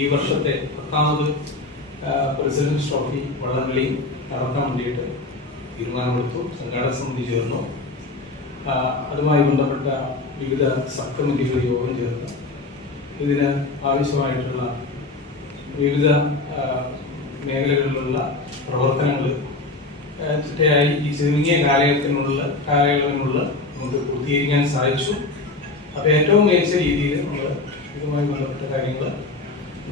ഈ വർഷത്തെ 10ാമത് president's trophy വള്ളംകളി നടത്താൻ വേണ്ടിയിട്ട് തീരുമാനമെടുത്തു. സംഘാടക സമിതി ചേർന്നു. അതുമായി ബന്ധപ്പെട്ട വിവിധ സബ് കമ്മിറ്റികൾ യോഗം ചേർന്ന് ഇതിന് ആവശ്യമായിട്ടുള്ള വിവിധ മേഖലകളിലുള്ള പ്രവർത്തനങ്ങൾ ചിട്ടയായി ഈ ചുരുങ്ങിയ കാലയളവിനുള്ള നമുക്ക് പൂർത്തീകരിക്കാൻ സാധിച്ചു. അപ്പോൾ ഏറ്റവും മികച്ച രീതിയിൽ നമ്മൾ ഇതുമായി ബന്ധപ്പെട്ട കാര്യങ്ങൾ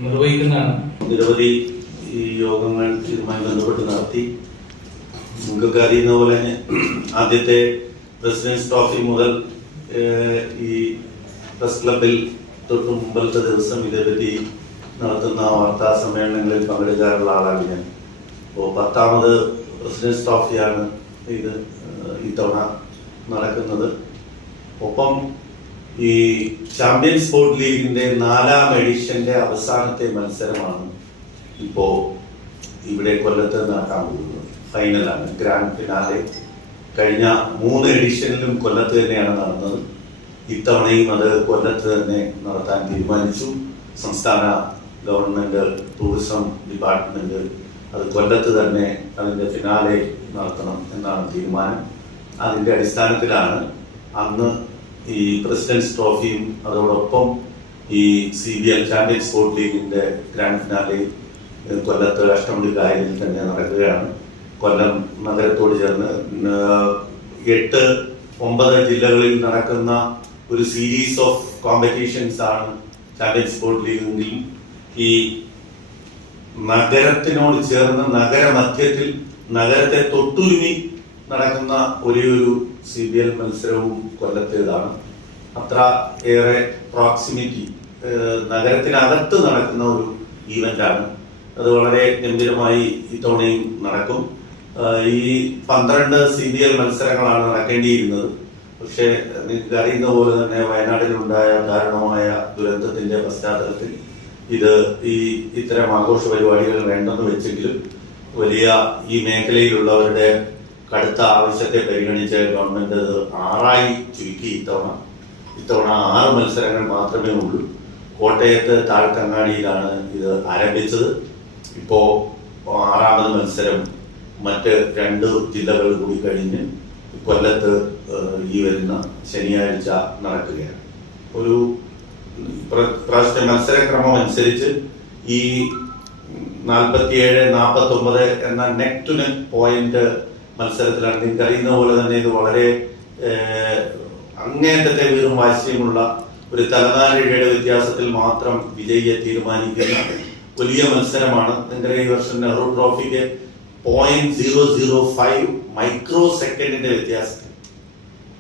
നിർവഹിക്കുന്നതാണ്. നിരവധി യോഗങ്ങൾ ഇതുമായി ബന്ധപ്പെട്ട് നടത്തി. നിങ്ങൾക്ക് അറിയുന്ന പോലെ ആദ്യത്തെ പ്രസിഡന്റ്സ് ട്രോഫി മുതൽ ഈ പ്രസ് ക്ലബിൽ തൊട്ട് മുമ്പത്തെ ദിവസം ഇതേപറ്റി നടത്തുന്ന വാർത്താ സമ്മേളനങ്ങളിൽ പങ്കെടുക്കാറുള്ള ആളാണ് ഞാൻ. അപ്പോൾ 10ാമത് പ്രസിഡന്റ്സ് ട്രോഫിയാണ് ഇത് ഇത്തവണ നടക്കുന്നത്. ഒപ്പം ഈ ചാമ്പ്യൻ സ്പോർട്സ് ലീഗിന്റെ 4ാം എഡിഷന്റെ അവസാനത്തെ മത്സരമാണ് ഇപ്പോ ഇവിടെ കൊല്ലത്ത് നടക്കാൻ പോകുന്നത്. ഫൈനലാണ്, ഗ്രാൻഡ് ഫിനാലെ. കഴിഞ്ഞ 3 എഡിഷനിലും കൊല്ലത്ത് തന്നെയാണ് നടന്നത്. ഇത്തവണയും അത് കൊല്ലത്ത് തന്നെ നടത്താൻ തീരുമാനിച്ചു. സംസ്ഥാന ഗവൺമെന്റ് ടൂറിസം ഡിപ്പാർട്ട്മെന്റ് അത് കൊല്ലത്ത് തന്നെ അതിന്റെ ഫിനാലെ നടത്തണം എന്നാണ് തീരുമാനം. അതിന്റെ അടിസ്ഥാനത്തിലാണ് അന്ന് ഈ പ്രസിഡന്റ്സ് ട്രോഫിയും അതോടൊപ്പം ഈ CBL ചാമ്പ്യൻ സ്പോർട്സ് ലീഗിന്റെ ഗ്രാൻഡ് ഫിനാലെ കൊല്ലത്ത് അഷ്ടമുടി കായലിൽ തന്നെ നടക്കുകയാണ്. കൊല്ലം നഗരത്തോട് ചേർന്ന് 8-9 ജില്ലകളിൽ നടക്കുന്ന ഒരു സീരീസ് ഓഫ് കോമ്പറ്റീഷൻസ് ആണ് ചാമ്പ്യൻ സ്പോർട്സ് ലീഗിൽ. ഈ നഗരത്തിനോട് ചേർന്ന് നഗരമധ്യത്തിൽ നഗരത്തെ തൊട്ടുരുമി നടക്കുന്ന ഒരേ ഒരു CBL മത്സരവും കൊല്ലത്തേതാണ്. അത്ര ഏറെ പ്രോക്സിമിറ്റി, നഗരത്തിനകത്ത് നടക്കുന്ന ഒരു ഈവന്റാണ്. അത് വളരെ ഗംഭീരമായി ഇത്തവണയും നടക്കും. ഈ 12 CBL മത്സരങ്ങളാണ് നടക്കേണ്ടിയിരുന്നത്. പക്ഷെ നിങ്ങൾക്ക് അറിയുന്ന പോലെ തന്നെ വയനാട്ടിലുണ്ടായ ദാരുണമായ ദുരന്തത്തിന്റെ പശ്ചാത്തലത്തിൽ ഇത്തരം ആഘോഷ പരിപാടികൾ വേണ്ടെന്ന് വെച്ചെങ്കിലും വലിയ ഈ മേഖലയിലുള്ളവരുടെ കടുത്ത ആവശ്യത്തെ പരിഗണിച്ച് ഗവൺമെന്റ് അത് 6ആയി ചുരുക്കി. ഇത്തവണ 6 മത്സരങ്ങൾ മാത്രമേ ഉള്ളൂ. കോട്ടയത്ത് താഴ്ത്തങ്ങാടിയിലാണ് ഇത് ആരംഭിച്ചത്. ഇപ്പോ 6ാമത് മത്സരം മറ്റ് 2 ജില്ലകൾ കൂടി കഴിഞ്ഞ് കൊല്ലത്ത് ഈ വരുന്ന ശനിയാഴ്ച നടക്കുകയാണ്. ഒരു പ്രാവശ്യത്തെ മത്സരക്രമം അനുസരിച്ച് ഈ 47-49 എന്ന നെക്ക് ടു നെക്ക് പോയിന്റ് മത്സരത്തിലാണ്. നിങ്ങൾക്ക് അറിയുന്ന പോലെ തന്നെ ഇത് വളരെ അങ്ങേറ്റത്തെ വീറും വാശിയുമുള്ള ഒരു തലനാരിഴയുടെ വ്യത്യാസത്തിൽ മാത്രം വിജയിയെ തീരുമാനിക്കുന്ന വലിയ മത്സരമാണ്. നിങ്ങളുടെ ഈ വർഷം നെഹ്റു ട്രോഫിക്ക് 0.005 മൈക്രോ സെക്കൻഡിന്റെ വ്യത്യാസം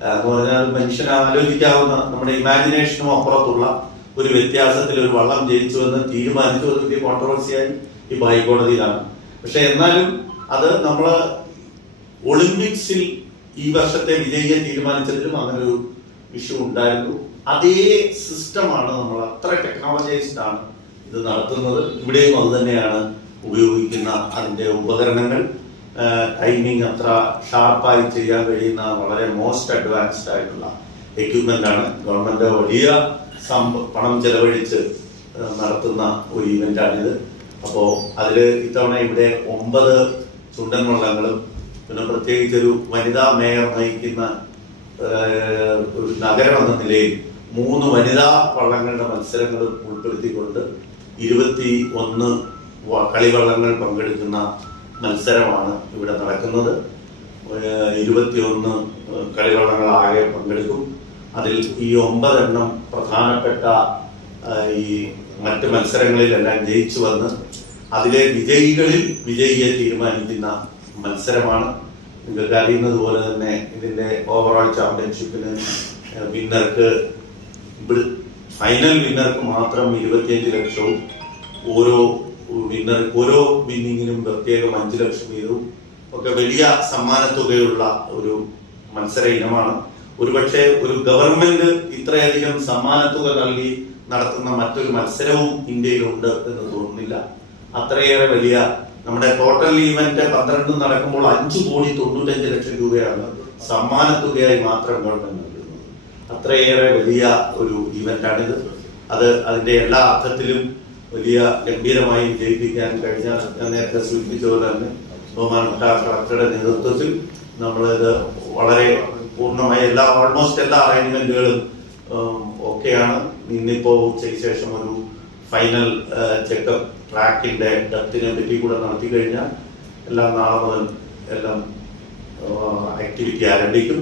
എന്ന് പറഞ്ഞാൽ മനുഷ്യന് ആലോചിക്കാവുന്ന, നമ്മുടെ ഇമാജിനേഷനും അപ്പുറത്തുള്ള ഒരു വ്യത്യാസത്തിൽ ഒരു വള്ളം ജയിച്ചു എന്ന് തീരുമാനിച്ചു. അത് വലിയ കോൺട്രവേഴ്സിയായി ഇപ്പൊ ഹൈക്കോടതിയിലാണ്. പക്ഷെ എന്നാലും അത് നമ്മള് ഒളിമ്പിക്സിൽ ഈ വർഷത്തെ വിജയിയെ തീരുമാനിച്ചതിലും അങ്ങനെ ഒരു ഇഷ്യൂ ഉണ്ടായിരുന്നു. അതേ സിസ്റ്റമാണ്, നമ്മൾ അത്ര ടെക്നോളജൈസ്ഡ് ആണ് ഇത് നടത്തുന്നത്. ഇവിടെയും അത് തന്നെയാണ് ഉപയോഗിക്കുന്ന അതിന്റെ ഉപകരണങ്ങൾ. ടൈമിംഗ് അത്ര ഷാർപ്പായി ചെയ്യാൻ കഴിയുന്ന വളരെ മോസ്റ്റ് അഡ്വാൻസ്ഡ് ആയിട്ടുള്ള എക്യുപ്മെന്റ് ആണ്. ഗവൺമെന്റ് വലിയ പണം ചെലവഴിച്ച് നടത്തുന്ന ഒരു ഇവന്റാണിത്. അപ്പോ അതില് ഇത്തവണ ഇവിടെ 9 ചുണ്ടൻ വള്ളങ്ങളും പിന്നെ പ്രത്യേകിച്ച് ഒരു വനിതാ മേയർ നയിക്കുന്ന ഒരു നഗരം എന്ന നിലയിൽ 3 വനിതാ വള്ളങ്ങളുടെ മത്സരങ്ങളും ഉൾപ്പെടുത്തിക്കൊണ്ട് 21 കളിവള്ളങ്ങൾ പങ്കെടുക്കുന്ന മത്സരമാണ് ഇവിടെ നടക്കുന്നത്. 21 കളിവള്ളങ്ങളാകെ പങ്കെടുക്കും. അതിൽ ഈ 9 എണ്ണം പ്രധാനപ്പെട്ട ഈ മറ്റ് മത്സരങ്ങളിലെല്ലാം ജയിച്ചു വന്ന് അതിലെ വിജയികളിൽ വിജയിയെ തീരുമാനിക്കുന്ന മത്സരമാണ്. നിങ്ങൾക്ക് അറിയുന്നത് പോലെ തന്നെ ഇതിന്റെ ഓവറോൾ ചാമ്പ്യൻഷിപ്പിന് വിന്നർക്ക്, ഫൈനൽ വിന്നർക്ക് മാത്രം 25 ലക്ഷവും ഓരോ വിന്നിങ്ങിനും പ്രത്യേകം 5 ലക്ഷം വീതവും ഒക്കെ വലിയ സമ്മാനത്തുകയുള്ള ഒരു മത്സര ഇനമാണ്. ഒരുപക്ഷെ ഒരു ഗവൺമെന്റ് ഇത്രയധികം സമ്മാനത്തുക നൽകി നടത്തുന്ന മറ്റൊരു മത്സരവും ഇന്ത്യയിലുണ്ട് എന്ന് തോന്നുന്നില്ല. അത്രയേറെ വലിയ നമ്മുടെ ടോട്ടൽ ഈവന്റ് 12 നടക്കുമ്പോൾ 5,95,00,000 രൂപയാണ് സമ്മാനത്തുകയായി മാത്രം ഗവൺമെന്റ് നൽകുന്നത്. അത്രയേറെ വലിയ ഒരു ഈവന്റാണിത്. അത് അതിന്റെ എല്ലാ അർത്ഥത്തിലും വലിയ ഗംഭീരമായി വിജയിപ്പിക്കാൻ കഴിഞ്ഞ ഞാൻ നേരത്തെ സൂചിപ്പിച്ച പോലെ തന്നെ ബഹുമാനപ്പെട്ട കളക്ടറുടെ നേതൃത്വത്തിൽ നമ്മളിത് വളരെ പൂർണ്ണമായി ഓൾമോസ്റ്റ് എല്ലാ അറേഞ്ച്മെന്റുകളും ഒക്കെയാണ്. ഇന്നിപ്പോ ഉച്ചയ്ക്ക് ശേഷം ഒരു ഫൈനൽ ചെക്കപ്പ് ട്രാക്കിന്റെ ഡെപ്തിനെ പറ്റി കൂടെ നടത്തി കഴിഞ്ഞാൽ എല്ലാം നാളെ മുതൽ എല്ലാം ആക്ടിവിറ്റി ആരംഭിക്കും.